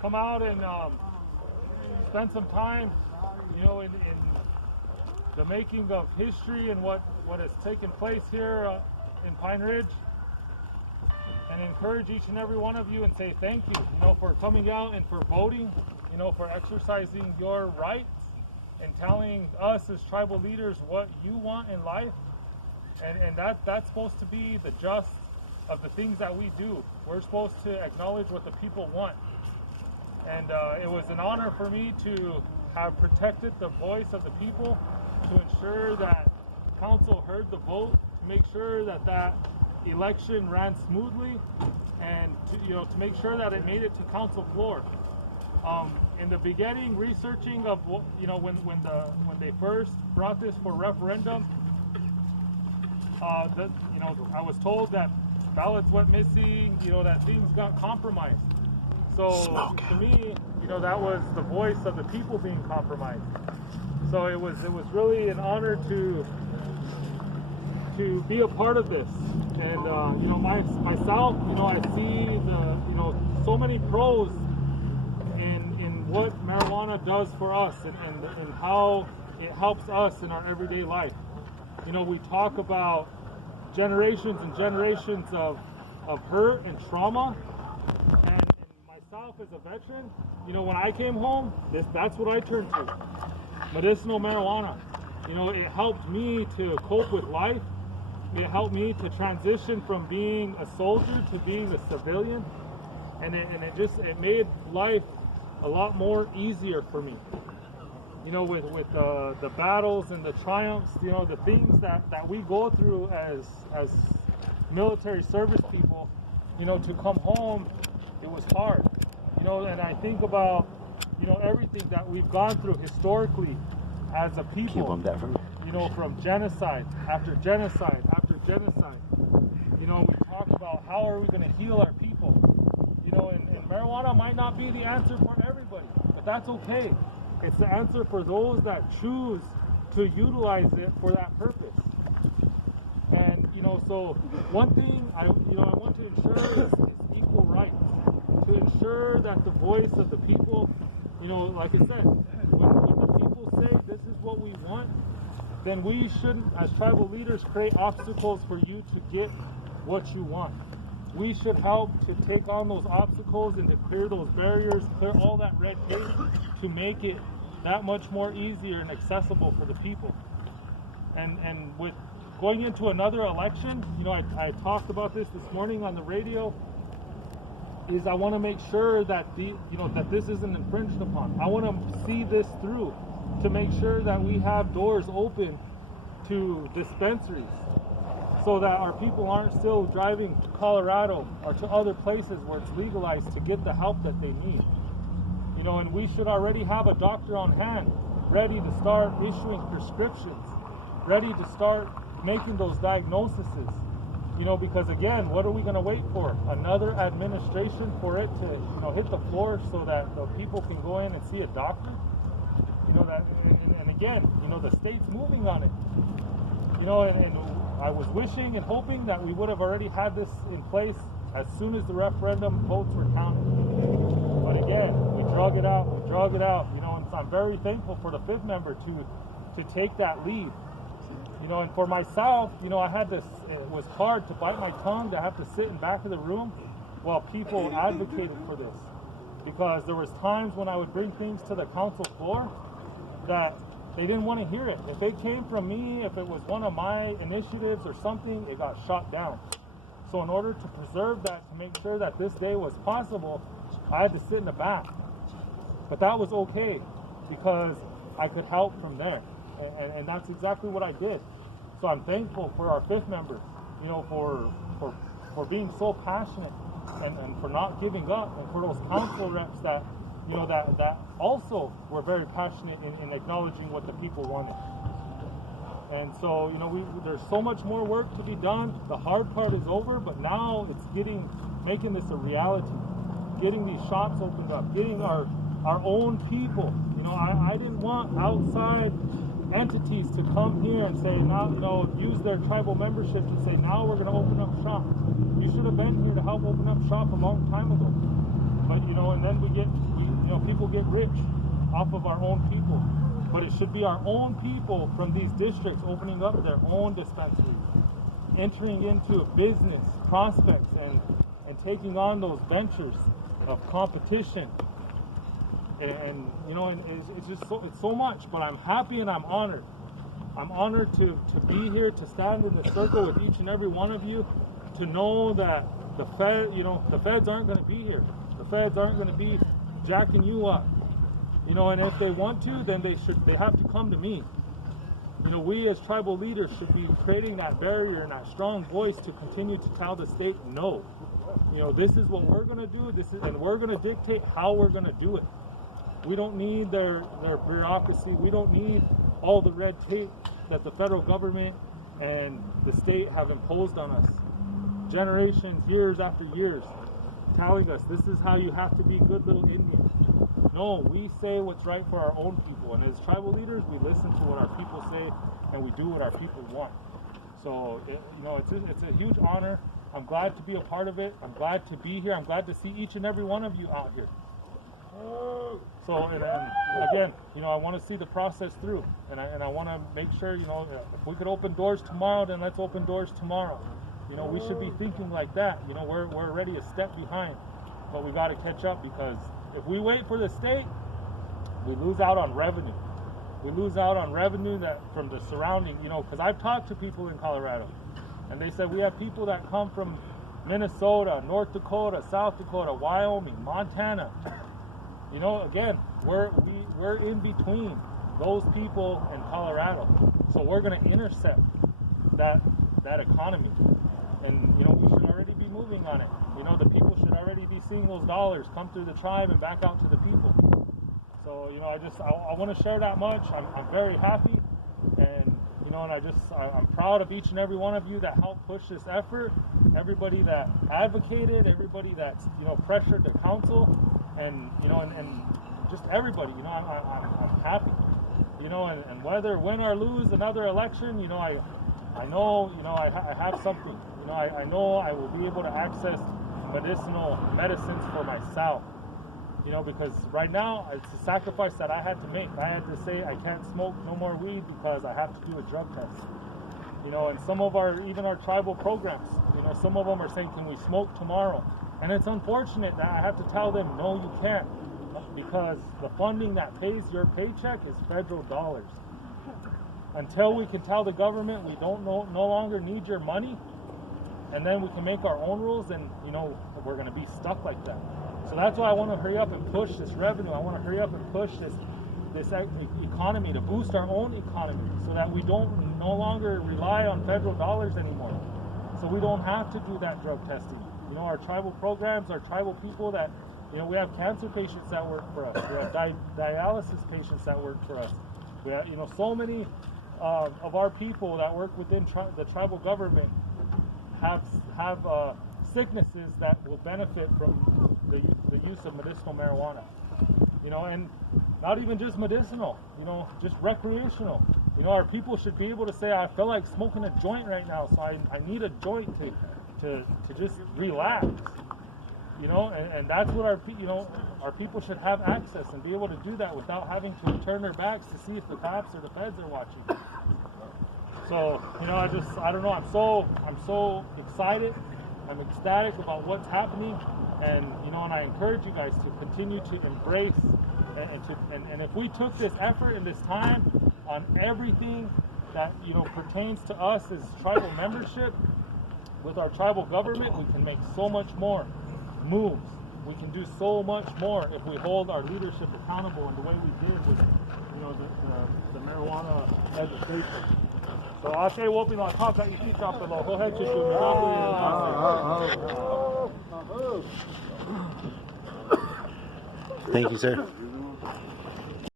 come out and spend some time, you know, in the making of history and what has taken place here in Pine Ridge, and encourage each and every one of you and say thank you, you know, for coming out and for voting, you know, for exercising your rights and telling us as tribal leaders what you want in life. And that's supposed to be the just of the things that we do. We're supposed to acknowledge what the people want. And it was an honor for me to have protected the voice of the people, to ensure that council heard the vote, to make sure that that election ran smoothly, and to make sure that it made it to council floor. In the beginning, researching of when they first brought this for referendum, I was told that ballots went missing, that things got compromised. So to me, that was the voice of the people being compromised. So it was really an honor to be a part of this. And myself, I see so many pros in what marijuana does for us and how it helps us in our everyday life. We talk about generations and generations of hurt and trauma, and myself as a veteran, when I came home, that's what I turned to. Medicinal marijuana. It helped me to cope with life. It helped me to transition from being a soldier to being a civilian, and it made life a lot more easier for me. With the battles and the triumphs, the things that we go through as military service people, to come home, it was hard. And I think about, everything that we've gone through historically as a people, from genocide after genocide after genocide. We talk about how are we going to heal our people, and marijuana might not be the answer for everybody, but that's okay. It's the answer for those that choose to utilize it for that purpose. And, so one thing I want to ensure is equal rights. To ensure that the voice of the people, like I said, when the people say this is what we want, then we shouldn't, as tribal leaders, create obstacles for you to get what you want. We should help to take on those obstacles and to clear those barriers, clear all that red tape to make it that much more easier and accessible for the people. And with going into another election, I talked about this morning on the radio, is I want to make sure that that this isn't infringed upon. I want to see this through to make sure that we have doors open to dispensaries, so that our people aren't still driving to Colorado or to other places where it's legalized to get the help that they need. And we should already have a doctor on hand, ready to start issuing prescriptions, ready to start making those diagnoses. Because again, what are we going to wait for? Another administration for it to, hit the floor so that the people can go in and see a doctor? And again, the state's moving on it. And I was wishing and hoping that we would have already had this in place as soon as the referendum votes were counted. But again, we drug it out, and so I'm very thankful for the fifth member to take that lead. And for myself, I had this, it was hard to bite my tongue, to have to sit in back of the room while people advocated for this. Because there was times when I would bring things to the council floor that they didn't want to hear it. If it came from me, if it was one of my initiatives or something, it got shot down. So in order to preserve that, to make sure that this day was possible, I had to sit in the back. But that was okay, because I could help from there. And that's exactly what I did. So I'm thankful for our fifth member, for being so passionate and for not giving up, and for those council reps that, that also were very passionate in acknowledging what the people wanted. And so, there's so much more work to be done. The hard part is over, but now it's making this a reality, getting these shops opened up, getting our own people. I didn't want outside entities to come here and say, now, use their tribal membership to say, now we're going to open up shop. You should have been here to help open up shop a long time ago. But, and then we people get rich off of our own people. But it should be our own people from these districts opening up their own dispensaries, entering into a business prospects and taking on those ventures of competition. And you know, and it's just it's so much, but I'm happy and I'm honored. I'm honored to be here, to stand in the circle with each and every one of you, to know that the feds aren't going to be here. The feds aren't going to be jacking you up. You know, and if they want to, then they have to come to me. You know, we as tribal leaders should be creating that barrier and that strong voice to continue to tell the state no. You know, this is what we're going to do. And we're going to dictate how we're going to do it. We don't need their bureaucracy. We don't need all the red tape that the federal government and the state have imposed on us. Generations, years after years, telling us this is how you have to be good little Indians. No, we say what's right for our own people, and as tribal leaders, we listen to what our people say, and we do what our people want. So, you know, it's a huge honor. I'm glad to be a part of it. I'm glad to be here. I'm glad to see each and every one of you out here. So, and again, you know, I want to see the process through, and I want to make sure, you know, if we could open doors tomorrow, then let's open doors tomorrow. You know, we should be thinking like that. You know, we're already a step behind, but we got to catch up, because if we wait for the state, we lose out on revenue. We lose out on revenue that from the surrounding, you know, because I've talked to people in Colorado, and they said we have people that come from Minnesota, North Dakota, South Dakota, Wyoming, Montana. You know, again, we're in between those people and Colorado, so we're going to intercept that economy, and you know, we should already be moving on it. You know, the people should already be seeing those dollars come through the tribe and back out to the people. So, you know, I want to share that much. I'm very happy, and you know, and I'm proud of each and every one of you that helped push this effort. Everybody that advocated, everybody that's, you know, pressured the council, and you know, and just everybody. You know, I'm happy. You know, and whether win or lose another election, you know, I know, you know, I have something. You know, I know I will be able to access medicinal medicines for myself. You know, because right now it's a sacrifice that I had to make. I had to say I can't smoke no more weed because I have to do a drug test. You know, and some of even our tribal programs, you know, some of them are saying, can we smoke tomorrow? And it's unfortunate that I have to tell them, no, you can't, because the funding that pays your paycheck is federal dollars. Until we can tell the government we don't no longer need your money, and then we can make our own rules, and you know, we're going to be stuck like that. So that's why I want to hurry up and push this revenue. I want to hurry up and push this economy, to boost our own economy, so that we no longer rely on federal dollars anymore. So we don't have to do that drug testing. You know, our tribal programs, our tribal people that, you know, we have cancer patients that work for us. We have dialysis patients that work for us. We have, you know, so many of our people that work within the tribal government have sicknesses that will benefit from the use of medicinal marijuana. You know, and not even just medicinal, you know, just recreational. You know, our people should be able to say, I feel like smoking a joint right now, so I need a joint to just relax. You know, and that's what our people should have access and be able to do that without having to turn their backs to see if the cops or the feds are watching. So, you know, I don't know, I'm so excited. I'm ecstatic about what's happening, and you know, and I encourage you guys to continue to embrace and if we took this effort and this time on everything that, you know, pertains to us as tribal membership with our tribal government, we can make so much more moves. We can do so much more if we hold our leadership accountable in the way we did with, you know, the marijuana legislation. So Ashe Wopi La Kaka Ikita Pelo, go ahead, Thank you, sir.